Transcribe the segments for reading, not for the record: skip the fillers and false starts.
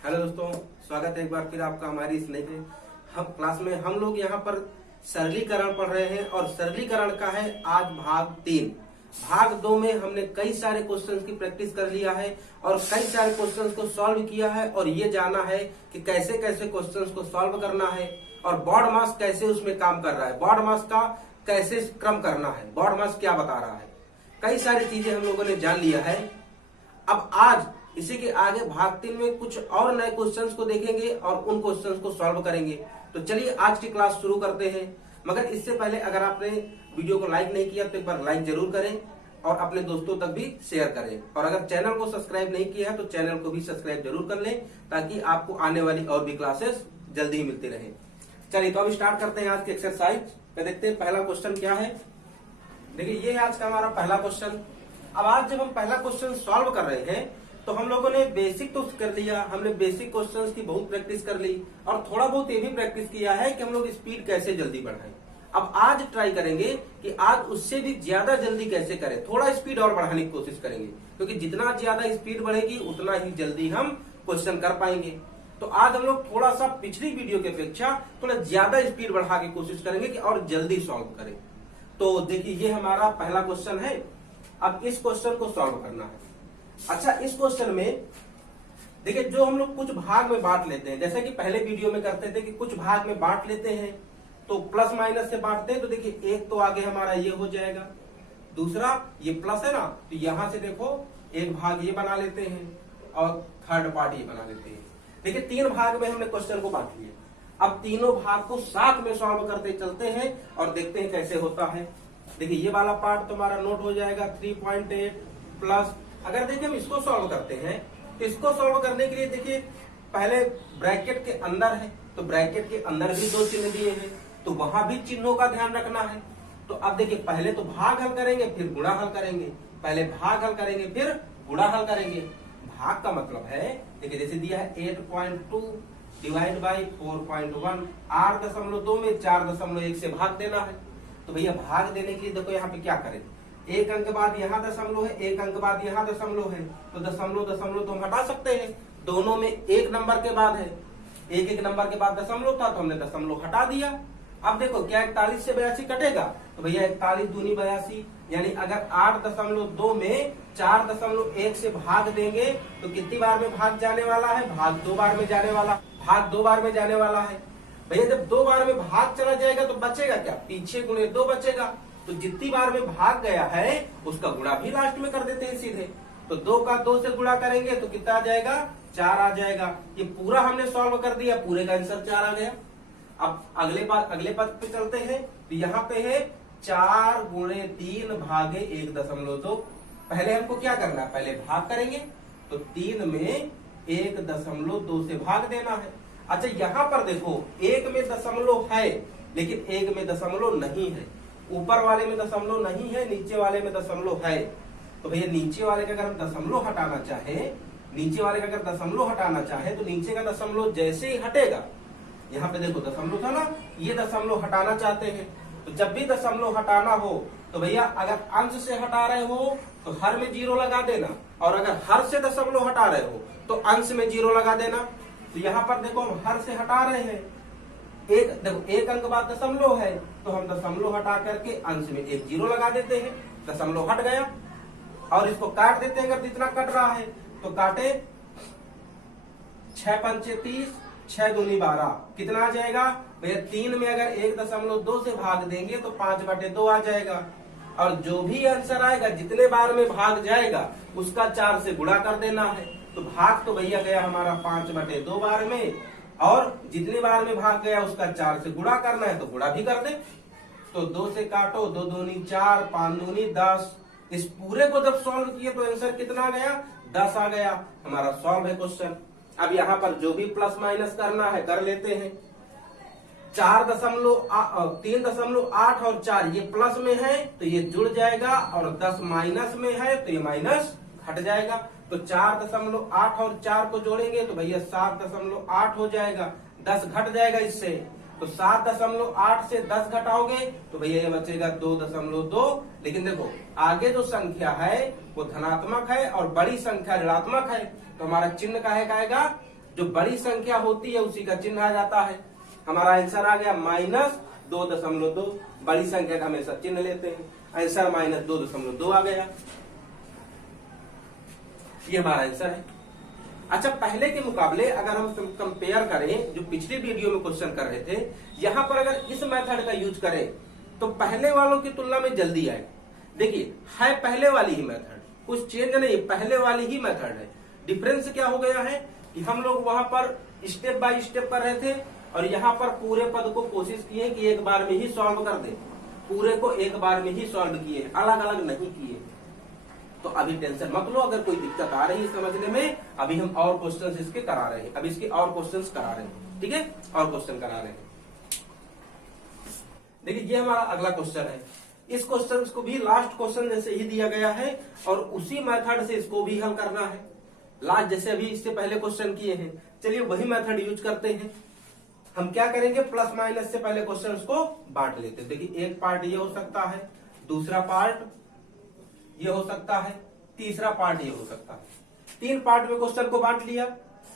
Hello दोस्तों, स्वागत है एक बार फिर आपका हमारी इस नई हम क्लास में। हम लोग यहाँ पर सरलीकरण पढ़ रहे हैं और सरलीकरण का है आज भाग 3। भाग 2 में हमने कई सारे क्वेश्चंस की प्रैक्टिस कर लिया है और कई सारे क्वेश्चंस को सॉल्व किया है और ये जाना है कि कैसे कैसे क्वेश्चंस को सॉल्व करना है और बोर्ड मास कैसे उसमें काम कर रहा है, बोर्ड मास का कैसे क्रम करना है, बोर्ड मास क्या बता रहा है। कई सारी चीजें हम लोगों ने जान लिया है। अब आज इसी के आगे भाग 3 में कुछ और नए क्वेश्चंस को देखेंगे और उन क्वेश्चंस को सॉल्व करेंगे। तो चलिए आज की क्लास शुरू करते हैं। मगर इससे पहले अगर आपने वीडियो को लाइक नहीं किया तो एक बार लाइक जरूर करें और अपने दोस्तों तक भी शेयर करें। और अगर चैनल को सब्सक्राइब नहीं किया है तो चैनल को भी सब्सक्राइब जरूर कर लें ताकि आपको आने वाली और भी क्लासेस जल्दी ही मिलती रहे। चलिए तो अब स्टार्ट करते हैं आज की एक्सरसाइज। देखते हैं पहला क्वेश्चन क्या है। देखिए ये आज का हमारा पहला क्वेश्चन। अब आज जब हम पहला क्वेश्चन सॉल्व कर रहे हैं तो हम लोगों ने बेसिक तो कर लिया, हमने बेसिक क्वेश्चंस की बहुत प्रैक्टिस कर ली और थोड़ा बहुत ये भी प्रैक्टिस किया है कि हम लोग स्पीड कैसे जल्दी बढ़ाएं। अब आज ट्राई करेंगे कि आज उससे भी ज्यादा जल्दी कैसे करें, थोड़ा स्पीड और बढ़ाने की कोशिश करेंगे क्योंकि जितना ज्यादा स्पीड बढ़ेगी उतना ही जल्दी हम क्वेश्चन कर पाएंगे। तो आज हम लोग थोड़ा सा पिछली वीडियो की अपेक्षा थोड़ा ज्यादा स्पीड बढ़ा के कोशिश करेंगे कि और जल्दी सॉल्व करें। तो देखिए ये हमारा पहला क्वेश्चन है। अब इस क्वेश्चन को सॉल्व करना है। अच्छा, इस क्वेश्चन में देखिए जो हम लोग कुछ भाग में बांट लेते हैं, जैसे कि पहले वीडियो में करते थे कि कुछ भाग में बांट लेते हैं तो प्लस माइनस से बांटते हैं। तो देखिए एक तो आगे हमारा ये हो जाएगा, दूसरा ये प्लस है ना, तो यहां से देखो एक भाग ये बना लेते हैं और थर्ड पार्ट ये बना लेते हैं। देखिए 3 भाग में हमने क्वेश्चन को बांट लिया। अब तीनों भाग को साथ में सॉल्व करते चलते हैं और देखते हैं कैसे होता है। देखिए ये वाला पार्ट तुम्हारा नोट हो जाएगा 3.8 प्लस। अगर देखिए हम इसको सॉल्व करते हैं तो इसको सॉल्व करने के लिए देखिए पहले ब्रैकेट के अंदर है तो ब्रैकेट के अंदर भी 2 चिन्ह दिए हैं तो वहां भी चिन्हों का ध्यान रखना है। तो अब देखिए पहले तो भाग हल करेंगे फिर गुणा हल करेंगे, पहले भाग हल करेंगे फिर गुणा हल करेंगे। भाग का मतलब है देखिए जैसे दिया है 8.2 डिवाइड बाई 4.1, 8.2 में 4.1 से भाग देना है। तो भैया भाग देने के लिए देखो यहाँ पे क्या करें, एक अंक बाद यहाँ दशमलव है, एक अंक बाद यहाँ दशमलव है, तो दशमलव तो हम हटा सकते हैं। दोनों में एक नंबर के बाद है, एक नंबर के बाद दशमलव था तो हमने दशमलव हटा दिया। अब देखो क्या 41 से 82 कटेगा, तो भैया 41 दूनी 82, यानी अगर 8.2 में 4.1 से भाग देंगे तो कितनी बार में भाग जाने वाला है, भाग 2 बार में जाने वाला, भाग 2 बार में जाने वाला है। भैया जब 2 बार में भाग चला जाएगा तो बचेगा क्या, पीछे गुणे 2 बचेगा। तो जितनी बार में भाग गया है उसका गुणा भी लास्ट में कर देते हैं सीधे। तो 2 का 2 से गुणा करेंगे तो कितना आ जाएगा, 4 आ जाएगा। ये पूरा हमने सॉल्व कर दिया, पूरे का आंसर 4 आ गया। अब अगले पद पे चलते हैं तो यहाँ पे है 4 गुणे 3 भागे 1.2। पहले हमको क्या करना है, पहले भाग करेंगे तो 3 में 1.2 से भाग देना है। अच्छा यहाँ पर देखो 1 में दशमलव है लेकिन 1 में दशमलव नहीं है, ऊपर वाले में दशमलव नहीं है, नीचे वाले में दशमलव है। तो भैया नीचे वाले का अगर हम दशमलव हटाना चाहे, नीचे वाले का अगर दशमलव हटाना चाहे तो नीचे का दशमलव जैसे ही हटेगा, यहाँ पे देखो दशमलव था ना, ये दशमलव हटाना चाहते हैं। तो जब भी दशमलव हटाना हो तो भैया अगर अंश से हटा रहे हो तो हर में 0 लगा देना और अगर हर से दशमलव हटा रहे हो तो अंश में 0 लगा देना। तो यहाँ पर देखो हम हर से हटा रहे हैं, एक अंक बाद दशमलव है तो हम दशमलव हटा करके अंश में एक 0 लगा देते हैं, दशमलव हट गया। और इसको काट देते हैं, अगर जितना कट रहा है तो काटे 6 पंचे 30, 6 दूनी 12, कितना आ जाएगा भैया 3 में अगर 1.2 से भाग देंगे तो 5/2 आ जाएगा। और जो भी आंसर आएगा जितने बार में भाग जाएगा उसका 4 से गुणा कर देना है। तो भाग तो भैया गया हमारा 5/2 बार में और जितनी बार में भाग गया उसका 4 से गुणा करना है तो गुणा भी कर दे। तो 2 से काटो, 2 दूनी 4, 5 दूनी 10। इस पूरे को जब सॉल्व किए तो आंसर कितना आ गया, 10 आ गया। हमारा सॉल्व है क्वेश्चन। अब यहाँ पर जो भी प्लस माइनस करना है कर लेते हैं। 3.8 और 4 ये प्लस में है तो ये जुड़ जाएगा और 10 माइनस में है तो ये माइनस हट जाएगा। तो 4.8 और 4 को जोड़ेंगे तो भैया 7.8 हो जाएगा, 10 घट जाएगा इससे। तो 7.8 से 10 घटाओगे तो भैया ये बचेगा 2.2। लेकिन देखो आगे जो संख्या है वो धनात्मक है और बड़ी संख्या ऋणात्मक है तो हमारा चिन्ह काहे का आएगा, जो बड़ी संख्या होती है उसी का चिन्ह आ जाता है। हमारा आंसर आ गया -2.2। बड़ी संख्या का हमेशा चिन्ह लेते हैं, आंसर -2.2 आ गया। ये हमारा आंसर है। अच्छा, पहले के मुकाबले अगर हम कंपेयर करें, जो पिछले वीडियो में क्वेश्चन कर रहे थे, यहां पर अगर इस मेथड का यूज करें तो पहले वालों की तुलना में जल्दी आएगा। देखिए, है पहले वाली ही मेथड, कुछ चेंज नहीं, पहले वाली ही मेथड है। डिफरेंस क्या हो गया है कि हम लोग वहां पर स्टेप बाय स्टेप कर रहे थे और यहाँ पर पूरे पद को कोशिश किए कि एक बार में ही सॉल्व कर दे, पूरे को एक बार में ही सॉल्व किए, अलग अलग नहीं किए। तो अभी टेंशन मत लो, अगर कोई दिक्कत आ रही है समझने में, अभी हम और क्वेश्चंस इसके करा रहे हैं, अभी इसके और क्वेश्चंस करा रहे हैं, ठीक है, और क्वेश्चन करा रहे हैं। देखिए, ये हमारा अगला क्वेश्चन है। इस क्वेश्चन को भी लास्ट क्वेश्चन जैसे ही दिया गया है और उसी मेथड से इसको भी हल करना है। लास्ट जैसे अभी इससे पहले क्वेश्चन किए हैं, चलिए वही मेथड यूज करते हैं। हम क्या करेंगे, प्लस माइनस से पहले क्वेश्चन को बांट लेते हैं। देखिए, एक पार्ट ये हो सकता है, दूसरा पार्ट ये हो सकता है, तीसरा पार्ट ये हो सकता है। 3 पार्ट में क्वेश्चन को बांट लिया।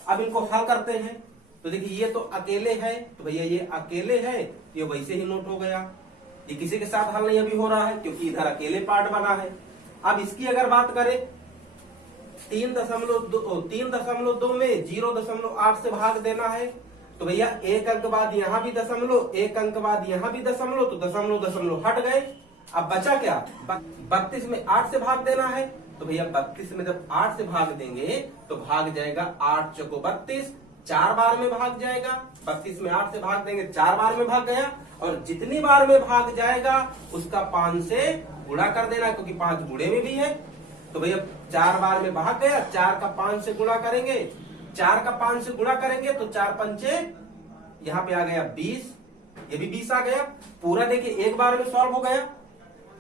अब इनको हल करते हैं। तो देखिए, ये तो अकेले है, तो भैया ये अकेले है, ये वैसे ही नोट हो गया। ये किसी के साथ हल नहीं अभी हो रहा है क्योंकि इधर अकेले पार्ट बना है। अब इसकी अगर बात करें, 3.2 में 0.8 से भाग देना है, तो भैया एक अंक बाद यहाँ भी दशमलव, एक अंक बाद यहाँ भी दशमलव, तो दशमलव हट गए। अब बचा क्या, 32 में 8 से भाग देना है, तो भैया 32 में जब 8 से भाग देंगे तो भाग जाएगा 8 चौको 32, 4 बार में भाग जाएगा। 32 में 8 से भाग देंगे, 4 बार में भाग गया, और जितनी बार में भाग जाएगा उसका 5 से गुणा कर देना, क्योंकि 5 गुणे में भी है। तो भैया 4 बार में भाग गया, 4 का 5 से गुणा करेंगे, 4 का 5 से गुणा करेंगे तो 4 पंचे यहाँ पे आ गया 20, ये भी 20 आ गया। पूरा देखिए एक बार में सॉल्व हो गया।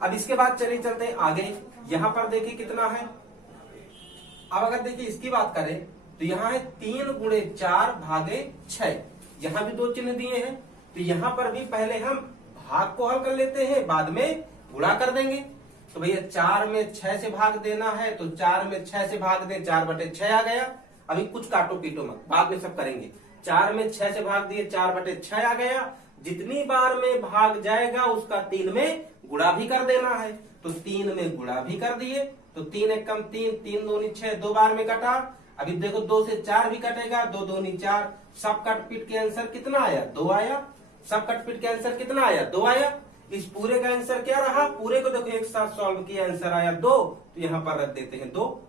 अब इसके बाद चलिए चलते हैं आगे। यहाँ पर देखिए कितना है। अब अगर देखिए इसकी बात करें तो यहाँ है 3 गुणे 4 भागे 6, यहाँ भी 2 चिन्ह दिए हैं, तो यहाँ पर भी पहले हम भाग को हल कर लेते हैं, बाद में गुणा कर देंगे। तो भैया 4 में 6 से भाग देना है, तो 4 में 6 से भाग दे, 4/6 आ गया। अभी कुछ काटो पीटो मत, बाद में सब करेंगे। 4 में 6 से भाग दिए, 4/6 आ गया। जितनी बार में भाग जाएगा उसका 3 में गुणा भी कर देना है, तो 3 में गुणा भी कर दिए, तो 3 एक कम 3, 3 दूनी 6, 2 बार में कटा। अभी देखो 2 से 4 भी कटेगा, 2 दूनी 4, सब कट पीट के आंसर कितना आया, 2 आया। सब कट पीट के आंसर कितना आया, 2 आया। इस पूरे का आंसर क्या रहा, पूरे को देखो एक साथ सॉल्व किया, आंसर आया 2, तो यहाँ पर रख देते हैं 2।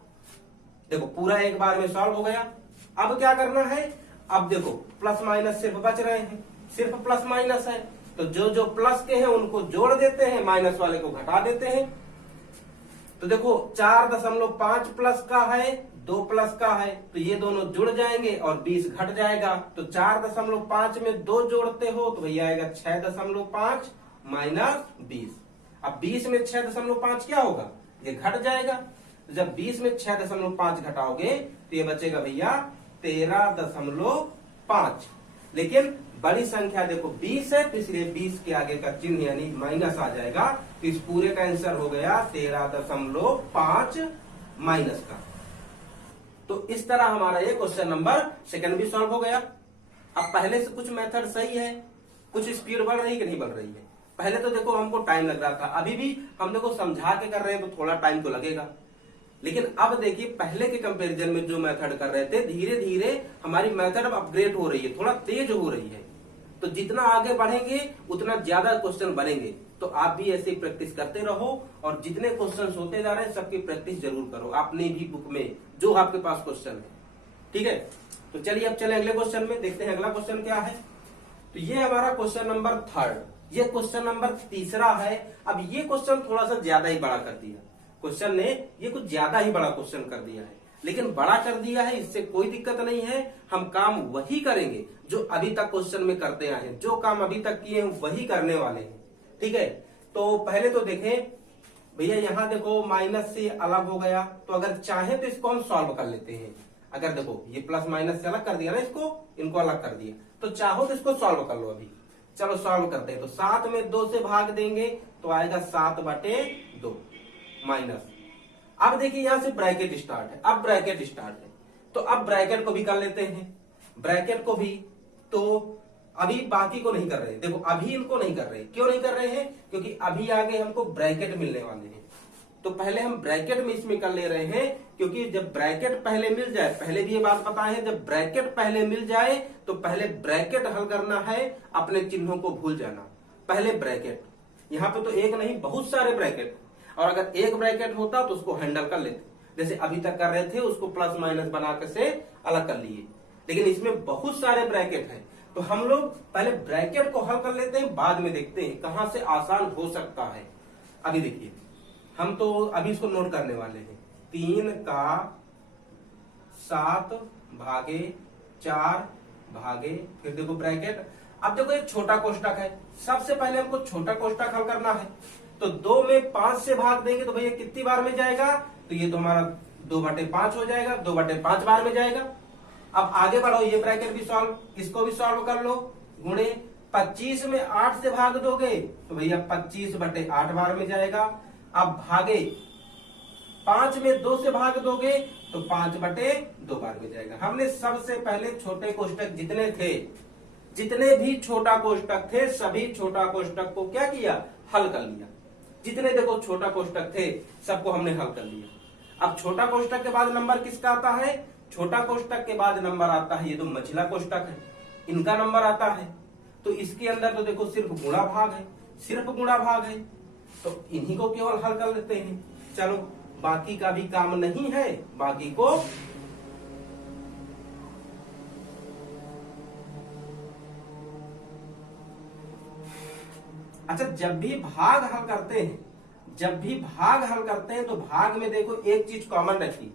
देखो पूरा एक बार में सॉल्व हो गया। अब क्या करना है, अब देखो प्लस माइनस सिर्फ बच रहे हैं, सिर्फ प्लस माइनस है, तो जो जो प्लस के हैं उनको जोड़ देते हैं, माइनस वाले को घटा देते हैं। तो देखो 4.5 प्लस का है, 2 प्लस का है, तो ये दोनों जुड़ जाएंगे और 20 घट जाएगा। तो 4.5 में 2 जोड़ते हो तो भैया आएगा 6.5 माइनस 20। अब 20 में 6.5 क्या होगा, ये घट जाएगा। तो जब 20 में 6.5 घटाओगे तो ये बचेगा भैया 13.5। लेकिन बड़ी संख्या देखो 20 है, तो इसलिए 20 के आगे का चिन्ह यानी माइनस आ जाएगा। तो इस पूरे का आंसर हो गया 13.5 माइनस का। तो इस तरह हमारा ये क्वेश्चन नंबर 2 भी सॉल्व हो गया। अब पहले से कुछ मेथड सही है, कुछ स्पीड बढ़ रही है कि नहीं बढ़ रही है। पहले तो देखो हमको टाइम लग रहा था, अभी भी हम देखो समझा के कर रहे हैं तो थोड़ा टाइम तो लगेगा, लेकिन अब देखिए पहले के कंपैरिजन में जो मेथड कर रहे थे, धीरे धीरे हमारी मेथड अब अपग्रेड हो रही है, थोड़ा तेज हो रही है। तो जितना आगे बढ़ेंगे उतना ज्यादा क्वेश्चन बनेंगे। तो आप भी ऐसे प्रैक्टिस करते रहो और जितने क्वेश्चन होते जा रहे हैं सबकी प्रैक्टिस जरूर करो अपनी भी बुक में जो आपके पास क्वेश्चन है, ठीक है। तो चलिए अब चले अगले क्वेश्चन में, देखते हैं अगला क्वेश्चन क्या है। तो ये हमारा क्वेश्चन नंबर 3, ये क्वेश्चन नंबर 3 है। अब ये क्वेश्चन थोड़ा सा ज्यादा ही बड़ा कर दिया, क्वेश्चन ने ये कुछ ज्यादा ही बड़ा क्वेश्चन कर दिया है, लेकिन बड़ा कर दिया है इससे कोई दिक्कत नहीं है। हम काम वही करेंगे जो अभी तक क्वेश्चन में करते आए हैं, जो काम अभी तक किए हैं वही करने वाले हैं, ठीक है। तो पहले तो देखें भैया, यहाँ देखो माइनस से अलग हो गया, तो अगर चाहे तो इसको हम सॉल्व कर लेते हैं। अगर देखो ये प्लस माइनस से अलग कर दिया ना, इसको इनको अलग कर दिया, तो चाहो तो इसको सॉल्व कर लो। अभी चलो सॉल्व करते हैं। तो 7 में 2 से भाग देंगे तो आएगा 7/2 माइनस। अब देखिए यहां से ब्रैकेट स्टार्ट है, अब ब्रैकेट स्टार्ट है, तो अब ब्रैकेट को भी कर लेते हैं। ब्रैकेट को भी, तो अभी बाकी को नहीं कर रहे। देखो अभी इनको नहीं कर रहे, क्यों नहीं कर रहे हैं? क्योंकि अभी आगे हमको ब्रैकेट मिलने वाले हैं, तो पहले हम ब्रैकेट में इसमें कर ले रहे हैं। क्योंकि जब ब्रैकेट पहले मिल जाए, पहले भी ये बात पता है, जब ब्रैकेट पहले मिल जाए तो पहले ब्रैकेट हल करना है, अपने चिन्हों को भूल जाना। पहले ब्रैकेट, यहाँ पे तो एक नहीं बहुत सारे ब्रैकेट, और अगर एक ब्रैकेट होता तो उसको हैंडल कर लेते, जैसे अभी तक कर रहे थे, उसको प्लस माइनस बना के से अलग कर लिए। लेकिन इसमें बहुत सारे ब्रैकेट हैं, तो हम लोग पहले ब्रैकेट को हल कर लेते हैं, बाद में देखते हैं कहां से आसान हो सकता है। अभी देखिए, हम तो अभी इसको नोट करने वाले हैं। 3 का 7 भागे 4 भागे, फिर देखो ब्रैकेट। अब देखो एक छोटा कोष्टक है, सबसे पहले हमको छोटा कोष्टक हल करना है। तो 2 में 5 से भाग देंगे तो भैया कितनी बार में जाएगा? तो ये तो हमारा 2/5 हो जाएगा, 2/5 बार में जाएगा। अब आगे बढ़ो, ये ब्रैकेट भी सॉल्व, इसको भी सॉल्व कर लो। गुणे 25 में 8 से भाग दोगे तो भैया 25/8 बार में जाएगा। अब भागे 5 में 2 से भाग दोगे तो 5/2 बार में जाएगा। हमने सबसे पहले छोटे कोष्टक जितने थे, जितने भी छोटा कोष्टक थे, सभी छोटा कोष्टक को क्या किया? हल कर लिया। जितने देखो छोटा कोष्टक थे सबको हमने हल कर लिया। अब छोटा कोष्टक के बाद नंबर किसका आता है? छोटा कोष्टक के बाद नंबर आता है, ये तो मझिला कोष्टक है, इनका नंबर आता है। तो इसके अंदर तो देखो सिर्फ गुणा भाग है, सिर्फ गुणा भाग है, तो इन्हीं को केवल हल कर लेते हैं। चलो बाकी का भी काम नहीं है, बाकी को अच्छा, जब भी भाग हल करते हैं, जब भी भाग हल करते हैं तो भाग में देखो एक चीज कॉमन रखी,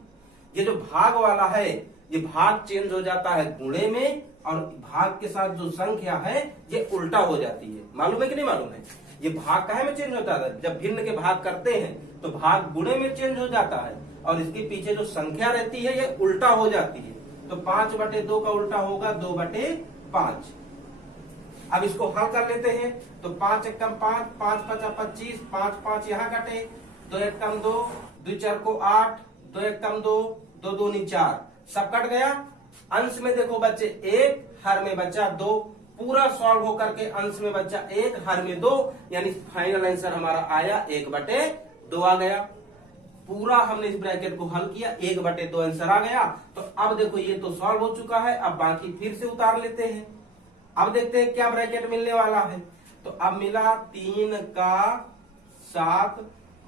ये जो भाग वाला है ये भाग चेंज हो जाता है गुणे में, और भाग के साथ जो संख्या है ये उल्टा हो जाती है। मालूम है कि नहीं मालूम है? ये भाग काहे में चेंज होता है? जब भिन्न के भाग करते हैं तो भाग गुणे में चेंज हो जाता है, और इसके पीछे जो संख्या रहती है ये उल्टा हो जाती है। तो 5/2 का उल्टा होगा 2/5। अब इसको हल कर लेते हैं, तो 5 एकम 5, 5 5 25, 5 5 यहाँ कटे, 2 एकम 2, 2 4 को 8, 2 एकम 2, 2 दूनी 4, सब कट गया। अंश में देखो बच्चे 1, हर में बचा 2, पूरा सॉल्व होकर के अंश में बचा 1, हर में 2, यानी फाइनल आंसर हमारा आया 1/2 आ गया। पूरा हमने इस ब्रैकेट को हल किया, 1/2 आंसर आ गया। तो अब देखो ये तो सॉल्व हो चुका है, अब बाकी फिर से उतार लेते हैं। अब देखते हैं क्या ब्रैकेट मिलने वाला है। तो अब मिला 3 का 7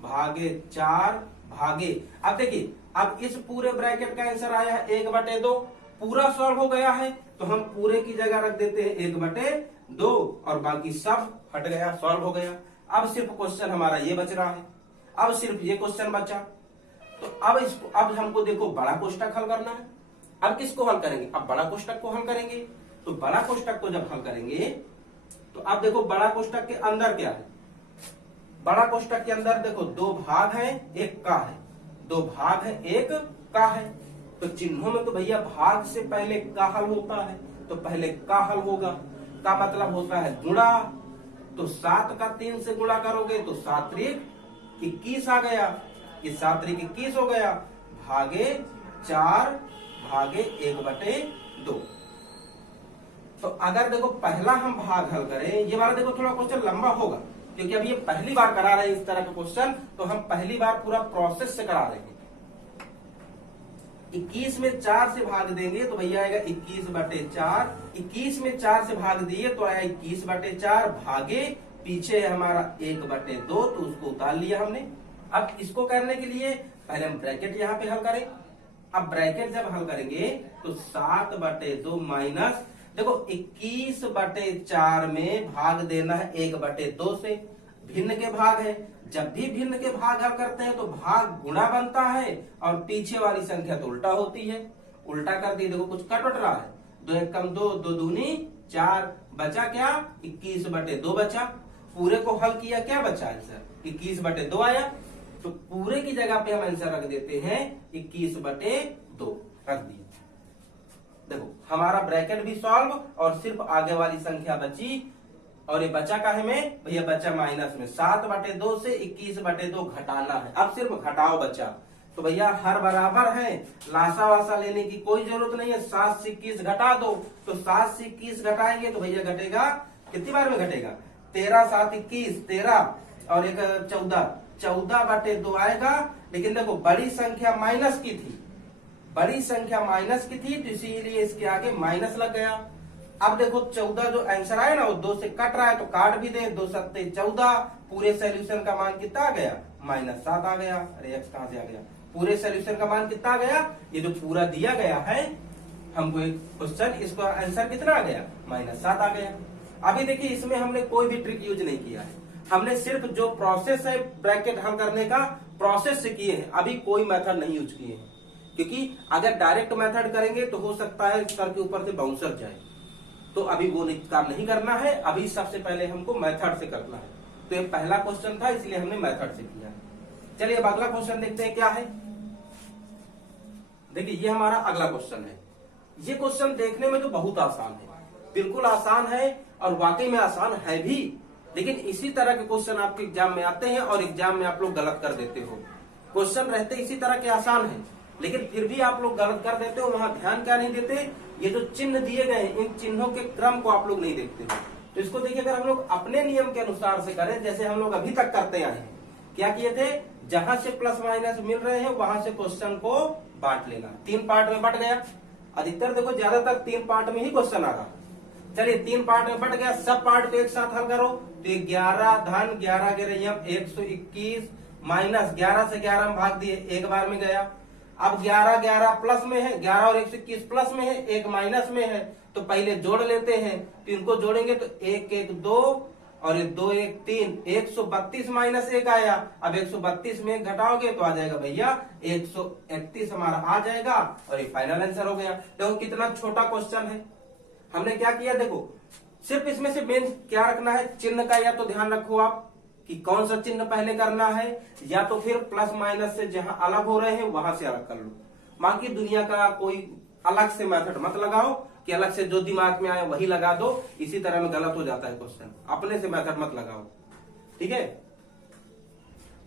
भागे 4 भागे, अब देखिए अब इस पूरे ब्रैकेट का आंसर आया है 1/2, पूरा सॉल्व हो गया है, तो हम पूरे की जगह रख देते हैं 1/2 और बाकी सब हट गया, सॉल्व हो गया। अब सिर्फ क्वेश्चन हमारा ये बच रहा है, अब सिर्फ ये क्वेश्चन बचा। तो अब हमको देखो बड़ा कोष्टक हल करना है। अब किसको हल करेंगे? अब बड़ा कोष्टक को हल करेंगे। तो बड़ा कोष्टक को जब हल करेंगे तो अब देखो बड़ा कोष्टक के अंदर क्या है? बड़ा कोष्टक के अंदर देखो 2 भाग है, 1 का है, 2 भाग है, 1 का है। तो चिन्हों में तो भैया भाग से पहले का हल होता है, तो पहले का हल होगा। का मतलब होता है गुणा, तो 7 का 3 से गुणा करोगे तो 7 त्रिक 21 आ गया, ये 7 त्रिक 21 हो गया, भागे 4 भागे 1/2। तो अगर देखो पहला हम भाग हल करें, ये वाला देखो थोड़ा क्वेश्चन लंबा होगा, क्योंकि अब ये पहली बार करा रहे हैं इस तरह का क्वेश्चन, तो हम पहली बार पूरा प्रोसेस से करा रहे हैं। 21 में 4 से भाग देंगे तो भैया आएगा 21/4, 21 में 4 से भाग दिए तो आया 21/4, भागे पीछे है हमारा 1/2, तो उसको उतार लिया हमने। अब इसको करने के लिए पहले हम ब्रैकेट यहाँ पे हल करें। अब ब्रैकेट जब हल करेंगे तो 7/2 माइनस, देखो 21/4 में भाग देना है 1/2 से, भिन्न के भाग है। जब भी भिन्न के भाग हल करते हैं तो भाग गुणा बनता है और पीछे वाली संख्या तो उल्टा होती है। उल्टा कर दी, देखो कुछ कट रहा है, 2 एकम 2, 2 दूनी 4, बचा क्या? 21/2 बचा। पूरे को हल किया, क्या बचा आंसर? 21/2 आया। तो पूरे की जगह पे हम आंसर रख देते हैं 21/2 रख दिया। देखो हमारा ब्रैकेट भी सॉल्व और सिर्फ आगे वाली संख्या बची, और ये बचा का है में भैया बचा माइनस में 7/2 से 21/2 घटाना है। अब सिर्फ घटाओ बचा, तो भैया हर बराबर है, लासा वासा लेने की कोई जरूरत नहीं है। 7 से 21 घटा दो, तो 7 से 21 घटाएंगे तो भैया घटेगा, कितनी बार में घटेगा, 13 7 21, 13 और एक 14, 14/2 आएगा। लेकिन देखो बड़ी संख्या माइनस की थी, बड़ी संख्या माइनस की थी, तो इसीलिए इसके आगे माइनस लग गया। अब देखो 14 जो आंसर आया ना वो 2 से कट रहा है, तो काट भी दे, 2 7 14, पूरे सोल्यूशन का मान कितना आ गया, -7 आ गया। अरे एक्स कहां से आ गया, पूरे सोल्यूशन का मान कितना आ गया, ये जो पूरा दिया गया है हमको एक क्वेश्चन, इसका आंसर कितना आ गया, -7 आ गया। अभी देखिए इसमें हमने कोई भी ट्रिक यूज नहीं किया है, हमने सिर्फ जो प्रोसेस है ब्रैकेट हल करने का प्रोसेस से किए हैं, अभी कोई मेथड नहीं यूज किए हैं। क्योंकि अगर डायरेक्ट मेथड करेंगे तो हो सकता है सर के ऊपर से बाउंसर जाए, तो अभी वो काम नहीं करना है। अभी सबसे पहले हमको मेथड से करना है। तो ये पहला क्वेश्चन था, इसलिए हमने मेथड से किया है। चलिए अब अगला क्वेश्चन देखते हैं क्या है। देखिए ये हमारा अगला क्वेश्चन है। ये क्वेश्चन देखने में तो बहुत आसान है, बिल्कुल आसान है और वाकई में आसान है भी। लेकिन इसी तरह के क्वेश्चन आपके एग्जाम में आते हैं और एग्जाम में आप लोग गलत कर देते हो। क्वेश्चन रहते इसी तरह के आसान है, लेकिन फिर भी आप लोग गलत कर देते हो। वहां ध्यान क्या नहीं देते, ये जो चिन्ह दिए गए हैं इन चिन्हों के क्रम को आप लोग नहीं देखते हो। तो इसको देखिए, अगर हम लोग अपने नियम के अनुसार से करें, जैसे हम लोग अभी तक करते आए हैं, क्या किए थे, जहां से प्लस माइनस मिल रहे हैं वहां से क्वेश्चन को बांट लेना। 3 पार्ट में बट गया, अधिकतर देखो ज्यादातर 3 पार्ट में ही क्वेश्चन आ रहा। चलिए 3 पार्ट में बट गया, सब पार्ट को एक साथ हल करो। तो 11 धन 11 के रही 121 माइनस 11 से 11 में भाग दिए, एक बार में गया। अब 11 11 प्लस में है, 11 और 121 प्लस में है, एक माइनस में है, तो पहले जोड़ लेते हैं। तो इनको जोड़ेंगे तो 1 1 2 और ये 2 1 3, 132 माइनस 1 आया। अब 132 में 1 घटाओगे तो आ जाएगा भैया 131 हमारा आ जाएगा, और ये फाइनल आंसर हो गया। देखो कितना छोटा क्वेश्चन है। हमने क्या किया, देखो सिर्फ इसमें से मेन क्या रखना है, चिन्ह का या तो ध्यान रखो आप कि कौन सा चिन्ह पहले करना है, या तो फिर प्लस माइनस से जहां अलग हो रहे हैं वहां से अलग कर लो। बाकी दुनिया का कोई अलग से मेथड मत लगाओ कि अलग से जो दिमाग में आए वही लगा दो, इसी तरह में गलत हो जाता है क्वेश्चन। अपने से मेथड मत लगाओ, ठीक है।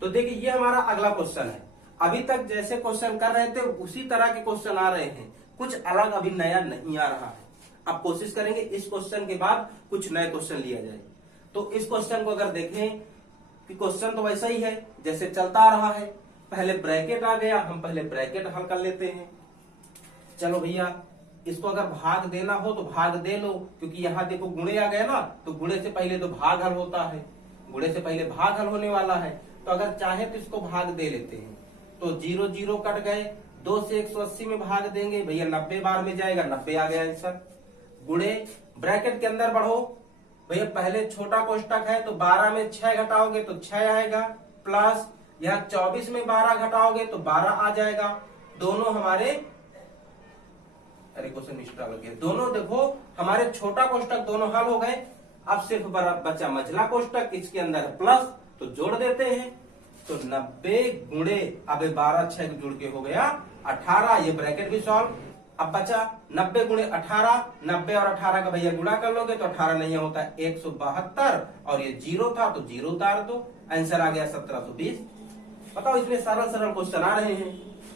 तो देखिए ये हमारा अगला क्वेश्चन है। अभी तक जैसे क्वेश्चन कर रहे थे उसी तरह के क्वेश्चन आ रहे हैं, कुछ अलग अभी नया नहीं आ रहा है। अब कोशिश करेंगे इस क्वेश्चन के बाद कुछ नए क्वेश्चन लिया जाए। तो इस क्वेश्चन को अगर देखें कि क्वेश्चन तो वैसा ही है जैसे चलता आ रहा है, पहले ब्रैकेट आ गया, हम पहले ब्रैकेट हल कर लेते हैं। चलो भैया इसको अगर भाग देना हो तो भाग दे लो, क्योंकि यहाँ देखो गुणे आ गया ना, तो गुणे से पहले तो भाग हल होता है, गुणे से पहले भाग हल होने वाला है। तो अगर चाहे तो इसको भाग दे लेते हैं, तो 0 0 कट गए, 2 से 180 में भाग देंगे भैया 90 बार में जाएगा, 90 आ गया आंसर। गुणे ब्रैकेट के अंदर बढ़ो भैया, पहले छोटा कोष्टक है तो 12 में 6 घटाओगे तो 6 आएगा, प्लस यहाँ 24 में 12 घटाओगे तो 12 आ जाएगा। दोनों हमारे, अरे क्वेश्चन एक्स्ट्रा लग गया, दोनों देखो हमारे छोटा कोष्टक दोनों हल हो गए। अब सिर्फ बचा मझला कोष्टक, इसके अंदर प्लस, तो जोड़ देते हैं। तो 90 गुणे, अब 12 6 जुड़ के हो गया 18, ये ब्रैकेट भी सॉल्व। अब बचा 90 गुणे 18, 90 और 18 का भैया गुणा कर लोगे तो 18 नहीं होता 172, और ये 0 था तो 0 उतार दो, आंसर आ गया 1720। बताओ इसमें सरल सरल क्वेश्चन आ रहे हैं,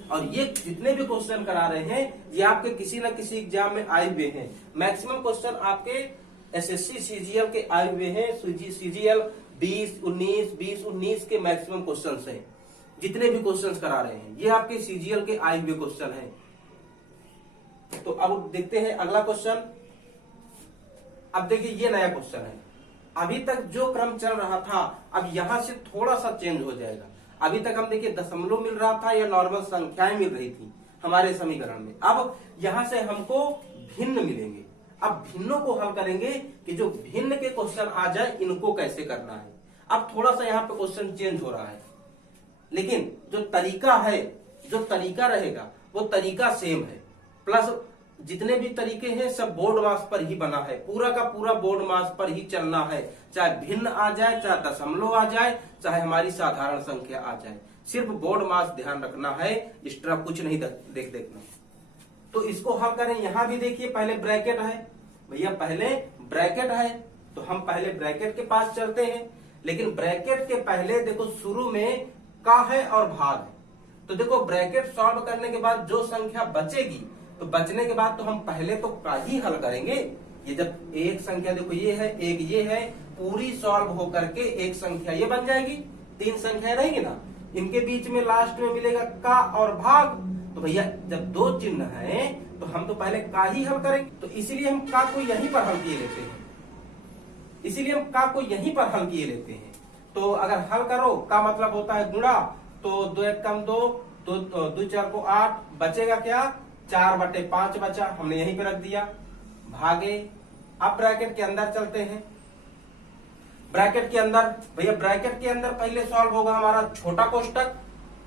और ये जितने भी क्वेश्चन करा रहे हैं ये आपके किसी न किसी एग्जाम में आए हुए हैं। मैक्सिमम क्वेश्चन आपके एसएससी सीजीएल के आए हुए हैं। सीजीएल 20 19 के मैक्सिमम क्वेश्चन है, जितने भी क्वेश्चन करा रहे हैं ये आपके सीजीएल के आए हुए क्वेश्चन है। तो अब देखते हैं अगला क्वेश्चन। अब देखिए ये नया क्वेश्चन है। अभी तक जो क्रम चल रहा था अब यहां से थोड़ा सा चेंज हो जाएगा। अभी तक हम देखिए दशमलव मिल रहा था या नॉर्मल संख्याएं मिल रही थी हमारे समीकरण में, अब यहां से हमको भिन्न मिलेंगे। अब भिन्नों को हल करेंगे कि जो भिन्न के क्वेश्चन आ जाए इनको कैसे करना है। अब थोड़ा सा यहाँ पे क्वेश्चन चेंज हो रहा है, लेकिन जो तरीका है, जो तरीका रहेगा वो तरीका सेम है। प्लस जितने भी तरीके हैं सब बोर्ड मास पर ही बना है, पूरा का पूरा बोर्ड मास पर ही चलना है। चाहे भिन्न आ जाए, चाहे दशमलव आ जाए, चाहे हमारी साधारण संख्या आ जाए, सिर्फ बोर्ड मास ध्यान रखना है, एक्स्ट्रा कुछ नहीं देखना। तो इसको हल करें। यहां भी देखिए पहले ब्रैकेट है भैया, पहले ब्रैकेट है तो हम पहले ब्रैकेट के पास चलते हैं। लेकिन ब्रैकेट के पहले देखो शुरू में का है और भाग है, तो देखो ब्रैकेट सॉल्व करने के बाद जो संख्या बचेगी, तो बचने के बाद तो हम पहले तो का ही हल करेंगे। ये जब एक संख्या देखो ये है, एक ये है, पूरी सॉल्व होकर के एक संख्या ये बन जाएगी, 3 संख्या रहेगी ना, इनके बीच में लास्ट में मिलेगा का और भाग। तो भैया जब 2 चिन्ह है तो हम तो पहले का ही हल करेंगे, तो इसीलिए हम का को यहीं पर हल किए लेते हैं, इसीलिए हम का को यहीं पर हल किए लेते हैं। तो अगर हल करो, का मतलब होता है गुणा, तो 2 एक कम 2, 2 4 को 8, बचेगा क्या 4/5 बचा, हमने यहीं पे रख दिया, भागे। अब ब्रैकेट के अंदर चलते हैं। ब्रैकेट के अंदर भैया, ब्रैकेट के अंदर पहले सॉल्व होगा हमारा छोटा कोष्टक,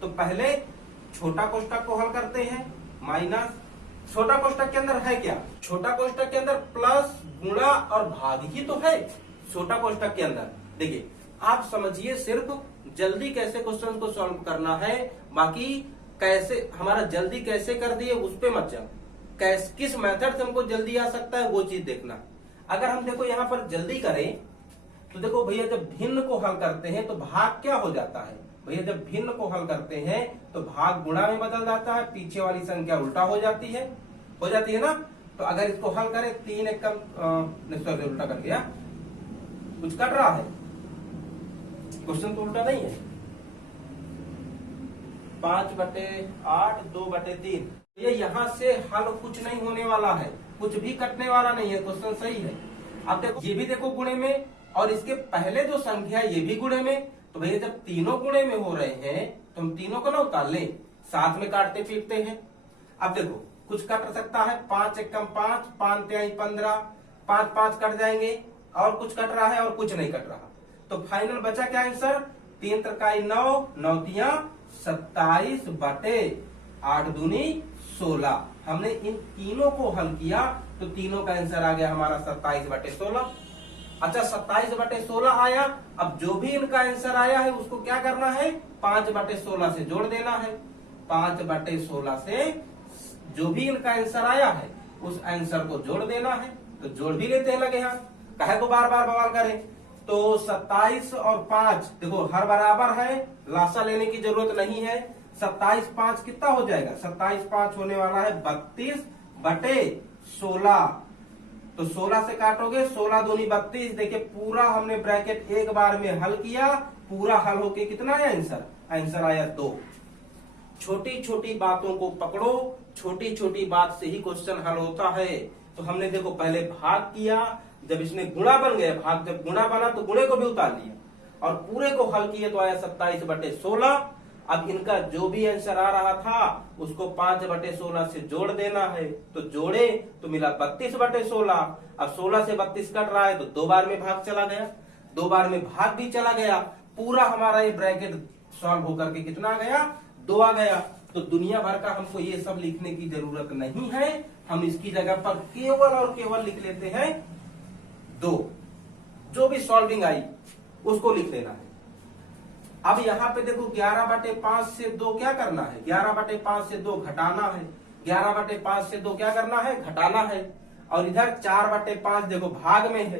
तो पहले छोटा कोष्टक को हल करते हैं। माइनस छोटा कोष्टक के अंदर है क्या, छोटा कोष्टक के अंदर प्लस गुणा और भाग ही तो है छोटा कोष्टक के अंदर। देखिए आप समझिए, सिर्फ जल्दी कैसे क्वेश्चन को सॉल्व करना है, बाकी कैसे हमारा जल्दी कैसे कर दिए उस पे मत जाओ, किस मेथड से हमको जल्दी आ सकता है वो चीज देखना। अगर हम देखो यहाँ पर जल्दी करें तो देखो भैया, जब भिन्न को हल करते हैं तो भाग क्या हो जाता है भैया, जब भिन्न को हल करते हैं तो भाग गुणा में बदल जाता है, पीछे वाली संख्या उल्टा हो जाती है ना। तो अगर इसको हल करें 3 एक कम सॉरी उल्टा कर दिया, कुछ कट रहा है, क्वेश्चन तो उल्टा नहीं है। 5/8 2/3, ये यहाँ से हल कुछ नहीं होने वाला है, कुछ भी कटने वाला नहीं है, क्वेश्चन सही है। अब देखो ये भी देखो गुणे में, और इसके पहले जो संख्या ये भी गुणे में, तो भैया जब तीनों गुणे में हो रहे हैं तो हम तीनों को ना उतार लें, साथ में काटते पीटते हैं। अब देखो कुछ कट सकता है, 5 एक कम 5, 5 तिहाई 15, 5 5 कट जाएंगे, और कुछ कट रहा है और कुछ नहीं कट रहा, तो फाइनल बचा क्या आंसर, 3 त्रिकाई 9, 9 तिया 27/8 दूनी 16। हमने इन तीनों को हल किया तो तीनों का आंसर आ गया हमारा 27/16। अच्छा 27/16 आया। अब जो भी इनका आंसर आया है उसको क्या करना है, 5/16 से जोड़ देना है। 5/16 से जो भी इनका आंसर आया है उस आंसर को जोड़ देना है, तो जोड़ भी लेते हैं लगे हाथ, काहे को बार बार बवाल करें। तो 27 और 5 देखो हर बराबर है, लासा लेने की जरूरत नहीं है। 27 5 कितना हो जाएगा, 27 5 होने वाला है 32/16। तो 16 से काटोगे, 16 दूनी 32। देखिए पूरा हमने ब्रैकेट एक बार में हल किया, पूरा हल होके कितना आया आंसर, आंसर आया 2। छोटी छोटी बातों को पकड़ो, छोटी छोटी बात से ही क्वेश्चन हल होता है। तो हमने देखो पहले भाग किया, जब इसने गुणा बन गया, भाग जब गुणा बना तो गुणे को भी उतार लिया, और पूरे को हल किए तो आया 27/16। अब इनका जो भी आंसर आ रहा था उसको 5/16 से जोड़ देना है, तो जोड़े तो मिला 32/16। अब 16 से 32 कट रहा है तो 2 बार में भाग चला गया, 2 बार में भाग भी चला गया, पूरा हमारा ये ब्रैकेट सॉल्व होकर के कितना आ गया, 2 आ गया। तो दुनिया भर का हमको ये सब लिखने की जरूरत नहीं है, हम इसकी जगह पर केवल और केवल लिख लेते हैं 2। जो भी सॉल्विंग आई उसको लिख लेना है। अब यहाँ पे देखो 11/5 से 2 क्या करना है, 11/5 से 2 घटाना है, 11/5 से 2 क्या करना है, घटाना है। और इधर 4/5 देखो भाग में है,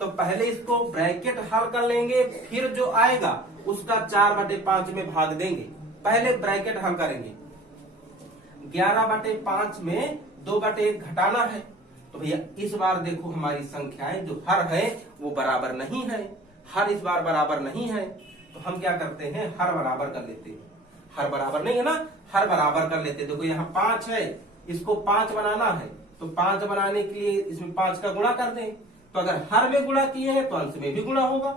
तो पहले इसको ब्रैकेट हल कर लेंगे, फिर जो आएगा उसका 4/5 में भाग देंगे। पहले ब्रैकेट हल करेंगे, 11/5 में 2/1 घटाना है। तो भैया इस बार देखो हमारी संख्याएं जो हर है वो बराबर नहीं है, हर इस बार बराबर नहीं है, तो हम क्या करते हैं, हर बराबर कर लेते हैं। हर बराबर नहीं है ना, हर बराबर कर लेते हैं। देखो यहाँ 5 है, इसको 5 बनाना है, तो 5 बनाने के लिए इसमें 5 का गुणा कर दें। तो अगर हर में गुणा किए हैं तो अंश में भी गुणा होगा,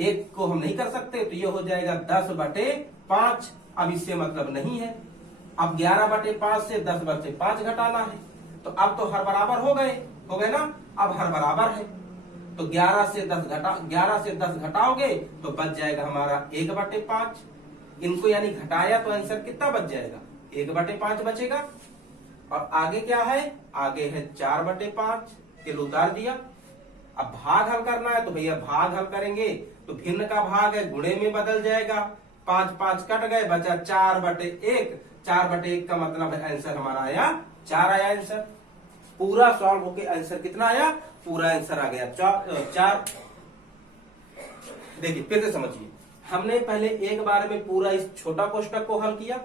एक को हम नहीं कर सकते, तो ये हो जाएगा 10/5। अब इससे मतलब नहीं है। अब 11/5 से 10/5 घटाना है, तो अब तो हर बराबर हो गए ना, अब हर बराबर है, तो 11 से 10 घटाओगे तो बच जाएगा हमारा 1/5। इनको यानी घटाया तो आंसर कितना बच जाएगा, 1/5 बचेगा। और आगे क्या है, आगे है 4/5, तिल उतार दिया। अब भाग हल करना है, तो भैया भाग हल करेंगे तो भिन्न का भाग है, गुणे में बदल जाएगा। 5 5 कट गए, बचा 4/1। 4/1 का मतलब आंसर हमारा आया 4 आया आंसर। पूरा सॉल्व होके आंसर कितना आया, पूरा आंसर आ गया 4। देखिए फिर से समझिए, हमने पहले एक बार में पूरा इस छोटा कोष्टक को हल किया,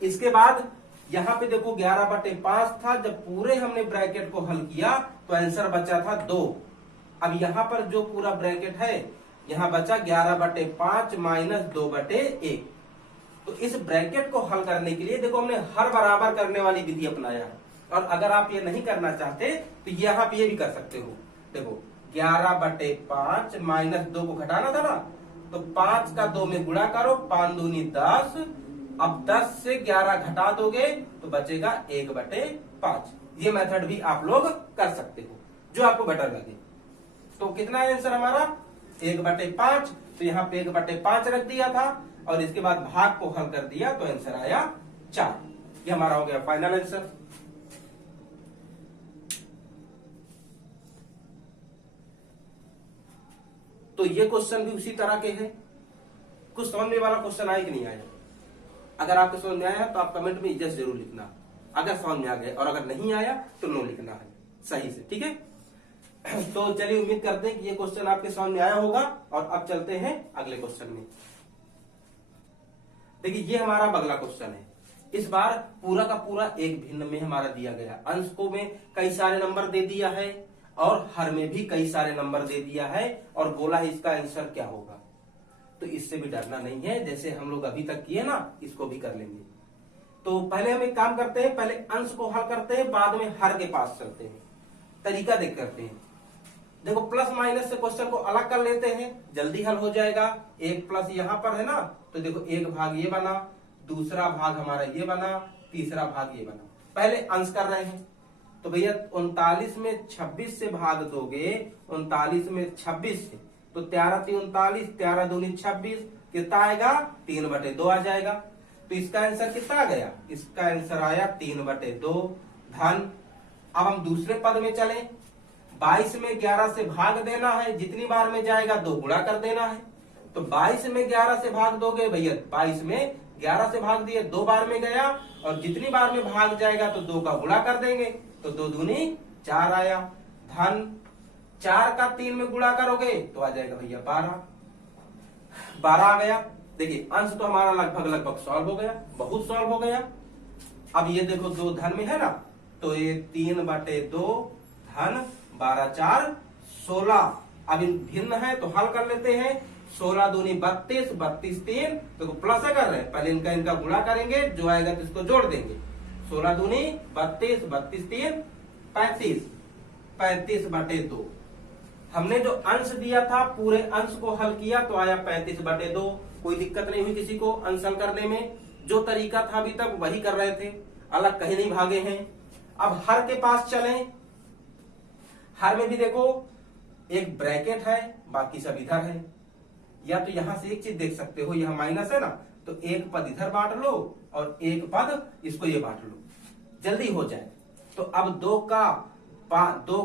इसके बाद यहाँ पे देखो 11/5 था, जब पूरे हमने ब्रैकेट को हल किया तो आंसर बचा था 2। अब यहाँ पर जो पूरा ब्रैकेट है यहाँ बचा 11/5 माइनस 2/1। तो इस ब्रैकेट को हल करने के लिए देखो हमने हर बराबर करने वाली विधि अपनाया है। और अगर आप ये नहीं करना चाहते तो यहाँ पे ये भी कर सकते हो। देखो 11/5 माइनस 2 को घटाना था ना, तो 5 का 2 में गुणा करो, 5 दूनी 10। अब 10 से 11 घटा दोगे तो बचेगा 1/5। ये मेथड भी आप लोग कर सकते हो, जो आपको बेटर लगे। तो कितना है आंसर हमारा 1/5। तो यहाँ पे 1/5 रख दिया था और इसके बाद भाग को हल कर दिया तो आंसर आया 4। ये हमारा हो गया फाइनल आंसर। तो ये क्वेश्चन भी उसी तरह के हैं। कुछ समझ में वाला क्वेश्चन आया कि नहीं आया? अगर आपको समझ में आया तो आप कमेंट में यस जरूर लिखना, अगर समझ में आ गया, और अगर नहीं आया तो नो लिखना है सही से, ठीक है। तो चलिए उम्मीद करते हैं कि ये क्वेश्चन आपके समझ में आया होगा। और अब चलते हैं अगले क्वेश्चन में। देखिए ये हमारा अगला क्वेश्चन है। इस बार पूरा का पूरा एक भिन्न में हमारा दिया गया, अंश को में कई सारे नंबर दे दिया है और हर में भी कई सारे नंबर दे दिया है और बोला है इसका आंसर क्या होगा। तो इससे भी डरना नहीं है, जैसे हम लोग अभी तक किए ना, इसको भी कर लेंगे। तो पहले हम एक काम करते हैं, पहले अंश को हल करते हैं, बाद में हर के पास चलते हैं। तरीका देख करते हैं। देखो प्लस माइनस से क्वेश्चन को अलग कर लेते हैं, जल्दी हल हो जाएगा। एक प्लस यहाँ पर है ना, तो देखो एक भाग ये बना, दूसरा भाग हमारा ये बना, तीसरा भाग ये बना। पहले अंश कर रहे हैं तो भैया 39 में 26 से भाग दोगे, 39 में 26 से, तो 13×3 = 39, 13×2 = 26, कितना आएगा 3/2 आ जाएगा। तो इसका आंसर कितना आ गया? इसका आंसर आया 3/2 धन। अब हम दूसरे पद में चले। 22 में 11 से भाग देना है, जितनी बार में जाएगा 2 गुणा कर देना है। तो 22 में 11 से भाग दोगे भैया, 22 में 11 से भाग दिए, 2 बार में गया, और जितनी बार में भाग जाएगा तो 2 का गुणा कर देंगे, तो 2 दूनी 4 आया धन। 4 का 3 में गुणा करोगे तो आ जाएगा भैया 12 आ गया। देखिए अंश तो हमारा लगभग सॉल्व हो गया, बहुत सॉल्व हो गया। अब ये देखो 2 धन में है ना, तो ये 3/2 धन 12 4 16। अब इन भिन्न है तो हल कर लेते हैं। 16 दूनी 32, 32 3, तो प्लस है कर रहे हैं, पहले इनका गुणा करेंगे, जो आएगा तो इसको जोड़ देंगे। 16 दूनी 32, 32 3 35, 35/2। हमने जो अंश दिया था पूरे अंश को हल किया तो आया 35/2। कोई दिक्कत नहीं हुई किसी को अंश हल करने में। जो तरीका था अभी तक वही कर रहे थे, अलग कहीं नहीं भागे हैं। अब हर के पास चलें। हर में भी देखो एक ब्रैकेट है, बाकी सब इधर है। या तो यहां से एक चीज देख सकते हो, यहां माइनस है ना, तो एक पद इधर बांट लो और एक पद इसको ये बांट लो, जल्दी हो जाए। तो अब 2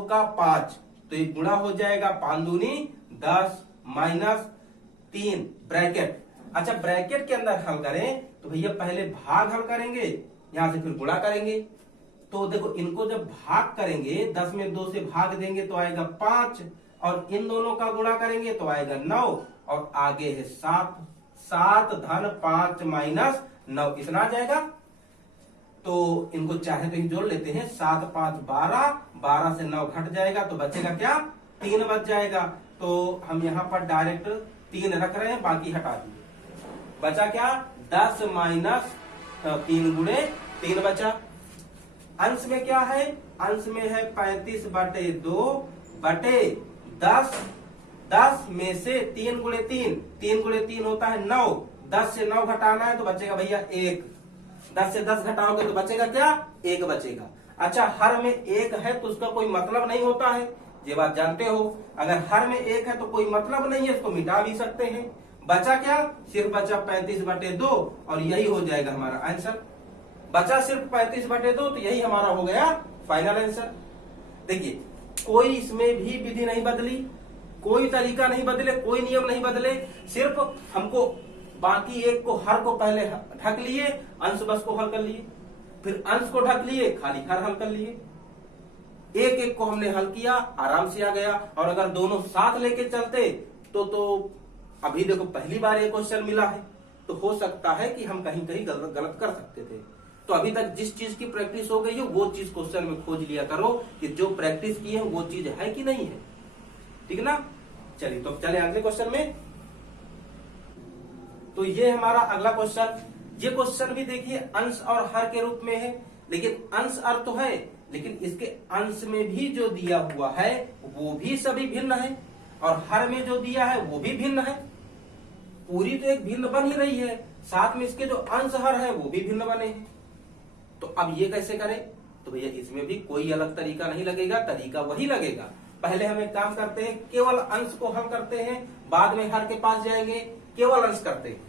का 5, तो ये गुणा हो जाएगा, 5 दूनी 10 माइनस 3 ब्रैकेट। अच्छा ब्रैकेट के अंदर हल करें तो भैया पहले भाग हल करेंगे, यहां से फिर गुणा करेंगे। तो देखो इनको जब भाग करेंगे, 10 में 2 से भाग देंगे तो आएगा 5, और इन दोनों का गुणा करेंगे तो आएगा 9, और आगे है 7। 7 धन 5 माइनस 9 कितना आ जाएगा? तो इनको चाहे तो जोड़ लेते हैं, 7 5 12, 12 से 9 घट जाएगा तो बचेगा क्या? 3 बच जाएगा। तो हम यहाँ पर डायरेक्ट 3 रख रहे हैं, बाकी हटा दिए। बचा क्या? 10 माइनस 3 गुणे 3 बचा। अंश में क्या है? अंश में है 35/2 बटे 10। 10 में से 3 गुणे 3, 3 गुणे 3 होता है 9। 10 से 9 घटाना है तो बचेगा भैया 1। 10 से 10 घटाओगे तो बचेगा क्या? 1 बचेगा। अच्छा हर में 1 है तो उसका कोई मतलब नहीं होता है, ये बात जानते हो। अगर हर में 1 है तो कोई मतलब नहीं है, इसको मिटा भी सकते हैं। बचा क्या? सिर्फ बचा 35/2, और यही हो जाएगा हमारा आंसर। बचा सिर्फ 35/2, तो यही हमारा हो गया फाइनल आंसर। देखिए कोई इसमें भी विधि नहीं बदली, कोई तरीका नहीं बदले, कोई नियम नहीं बदले, सिर्फ हमको बाकी एक को हर को पहले ढक लिए, अंश बस को हल कर लिए, फिर अंश को ढक लिए, खाली हर हल कर लिए। एक एक को हमने हल किया, आराम से आ गया। और अगर दोनों साथ लेके चलते तो अभी देखो पहली बार ये क्वेश्चन मिला है, तो हो सकता है कि हम कहीं कहीं गलत कर सकते थे। तो अभी तक जिस चीज की प्रैक्टिस हो गई है वो चीज क्वेश्चन में खोज लिया करो कि जो प्रैक्टिस की है वो चीज है कि नहीं है, ठीक ना। चलिए तो चले अगले क्वेश्चन में। तो ये हमारा अगला क्वेश्चन, ये क्वेश्चन भी देखिए अंश और हर के रूप में है, लेकिन अंश हर तो है, लेकिन इसके अंश में भी जो दिया हुआ है वो भी सभी भिन्न है, और हर में जो दिया है वो भी भिन्न है। पूरी तो एक भिन्न बन ही रही है, साथ में इसके जो अंश हर है वो भी भिन्न बने हैं। तो अब ये कैसे करें? तो भैया इसमें भी कोई अलग तरीका नहीं लगेगा, तरीका वही लगेगा। पहले हम एक काम करते हैं, केवल अंश को हल करते हैं, बाद में हर के पास जाएंगे, केवल अंश करते हैं।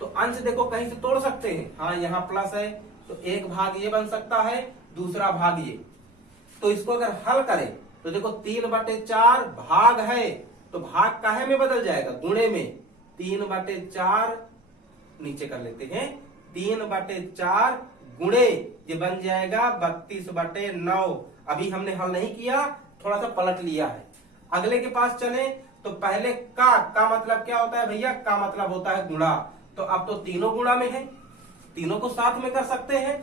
तो अंश देखो कहीं से तोड़ सकते हैं, हाँ यहाँ प्लस है तो एक भाग ये बन सकता है, दूसरा भाग ये। तो इसको अगर हल करें तो देखो 3/4 भाग है, तो भाग काहे में बदल जाएगा? गुणे में। 3/4 नीचे कर लेते हैं, 3/4 गुणे ये बन जाएगा 32/9। अभी हमने हल नहीं किया, थोड़ा सा पलट लिया है। अगले के पास चले तो पहले का मतलब क्या होता है भैया? का मतलब होता है गुणा। तो अब तो तीनों गुणा में है, तीनों को साथ में कर सकते हैं,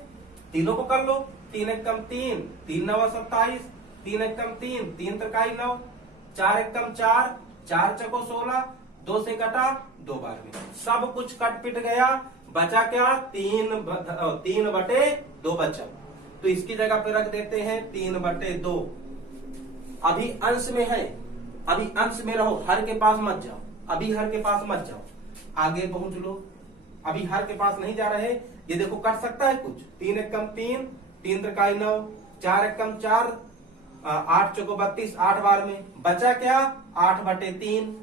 तीनों को कर लो। 3 एकम 3, 3 9 27, 3 एकम 3, 3 त्रिकाई 9, 4 एकम 4, 4 चको 16, 2 से कटा 2 बार में सब कुछ कट पिट गया, बचा क्या? 3/2 बचा। तो इसकी जगह पे रख देते हैं 3/2। अभी अंश में है, अभी अंश में रहो, हर के पास मत जाओ, अभी हर के पास मत जाओ, आगे पहुंच लो। अभी हर के पास नहीं जा रहे, ये देखो कट सकता है कुछ। 3 एकम 3, 3 त्रिकाई 9, 4 एकम 4, 8 चौको 32, 8 बार में बचा क्या? 8/3।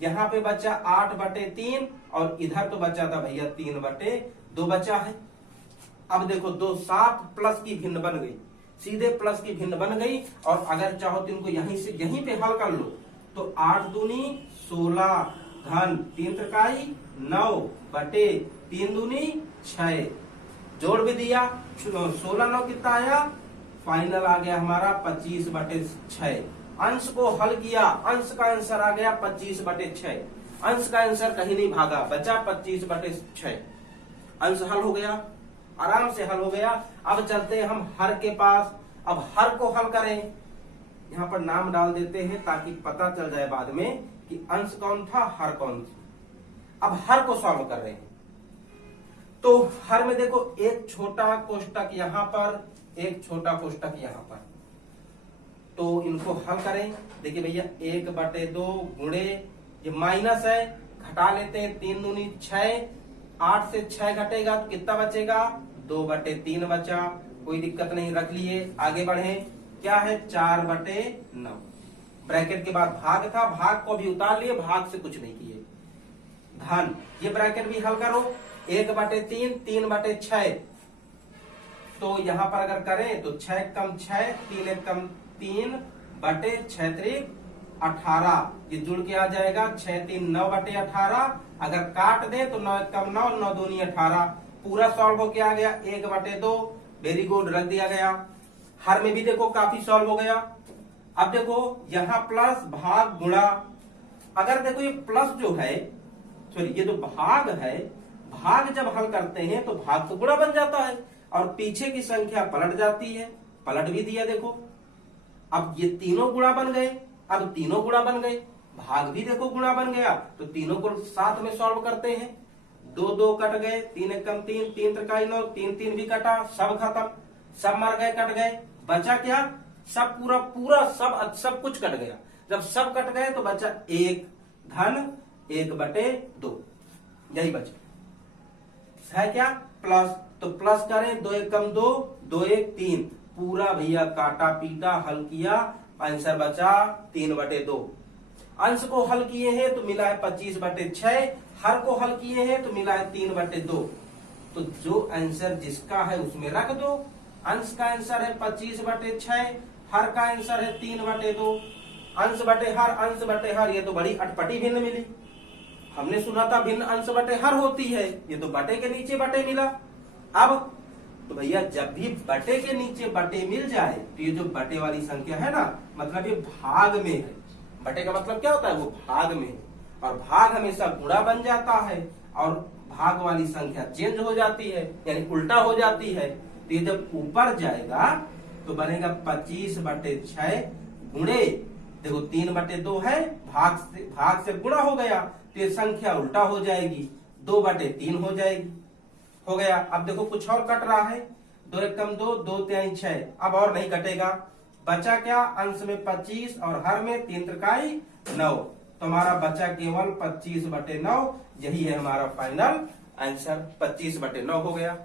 यहाँ पे बचा 8/3 और इधर तो बचा था भैया 3/2 बचा है। अब देखो 2 7 प्लस की भिन्न बन गई, सीधे प्लस की भिन्न बन गई। और अगर चाहो तो इनको यहीं से यहीं पे हल कर लो, तो 8 दूनी 16 धन 3 त्रिकाई 9/3 दूनी 6, जोड़ भी दिया, 16 9 कितना आया? फाइनल आ गया हमारा 25/6। अंश को हल किया, अंश का आंसर आ गया 25/6। अंश का आंसर कहीं नहीं भागा, बचा 25/6। अंश हल हो गया, आराम से हल हो गया। अब चलते हैं हम हर के पास। अब हर को हल करें, यहाँ पर नाम डाल देते हैं ताकि पता चल जाए बाद में कि अंश कौन था, हर कौन था। अब हर को सॉल्व कर रहे हैं, तो हर में देखो एक छोटा कोष्टक यहाँ पर, एक छोटा कोष्टक यहाँ पर, तो इनको हल करें। देखिए भैया 1/2 गुणे, ये माइनस है, घटा लेते हैं, 3 दूनी 6, 8 से 6 घटेगा तो कितना बचेगा? 2/3 बचा, कोई दिक्कत नहीं, रख लिए। आगे बढ़े, क्या है? 4/9। ब्रैकेट के बाद भाग था, भाग को भी उतार लिए, भाग से कुछ नहीं किए। धन, ये ब्रैकेट भी हल करो, 1/3, 3/6। तो यहाँ पर अगर करें तो 6 कम 6, 3 कम 3/6 18, ये जुड़ के आ जाएगा 6 3 9/18। अगर काट दे तो 9 कम 9, 9 दूनी 18, पूरा सॉल्व होके आ गया 1/2। वेरी गुड, रख दिया गया। हर में भी देखो काफी सॉल्व हो गया। अब देखो यहाँ प्लस भाग गुणा, अगर देखो ये प्लस जो है, सॉरी ये जो भाग है, भाग जब हल करते हैं तो भाग तो गुणा बन जाता है और पीछे की संख्या पलट जाती है, पलट भी दिया देखो। अब ये तीनों गुणा बन गए, अब तीनों गुणा बन गए, भाग भी देखो गुणा बन गया, तो तीनों को साथ में सॉल्व करते हैं। 2 2 कट गए, 3 एकम 3, 3 त्रिकाई 9, 3 3 भी कटा, सब खत्म, सब मर गए, कट गए, बचा क्या? सब पूरा पूरा सब कुछ कट गया। जब सब कट गए तो बचा 1 धन 1/2, यही बचा है क्या? प्लस, तो प्लस करें, 2 एकम 2, 2 1 3, पूरा भैया काटा पीटा हल किया, आंसर बचा 3/2। अंश को हल किए हैं तो मिला है 25/6, हर को हल किए हैं तो मिला है 3/2। तो जो आंसर जिसका है उसमें रख दो। अंश का आंसर है 25/6, हर का आंसर है 3/2। अंश बटे हर, अंश बटे हर, ये तो बड़ी अटपटी भिन्न मिली। हमने सुना था भिन्न अंश बटे हर होती है, ये तो बटे के नीचे बटे मिला। अब तो भैया जब भी बटे के नीचे बटे मिल जाए तो ये जो बटे वाली संख्या है ना, मतलब ये भाग में है। बटे का मतलब क्या होता है? वो भाग में है, और भाग हमेशा गुणा बन जाता है, और भाग वाली संख्या चेंज हो जाती है, यानी उल्टा हो जाती है। तो ये जब ऊपर जाएगा तो बनेगा 25/6 गुणे, देखो 3/2 है, भाग से गुणा हो गया तो ये संख्या उल्टा हो जाएगी, 2/3 हो जाएगी। हो गया। अब देखो कुछ और कट रहा है, 2 एकम 2, 2 तिहाई 6, अब और नहीं कटेगा। बचा क्या, अंश में 25 और हर में 3 त्रिकाई 9, तो हमारा बचा केवल 25/9। यही है हमारा फाइनल आंसर, 25/9 हो गया।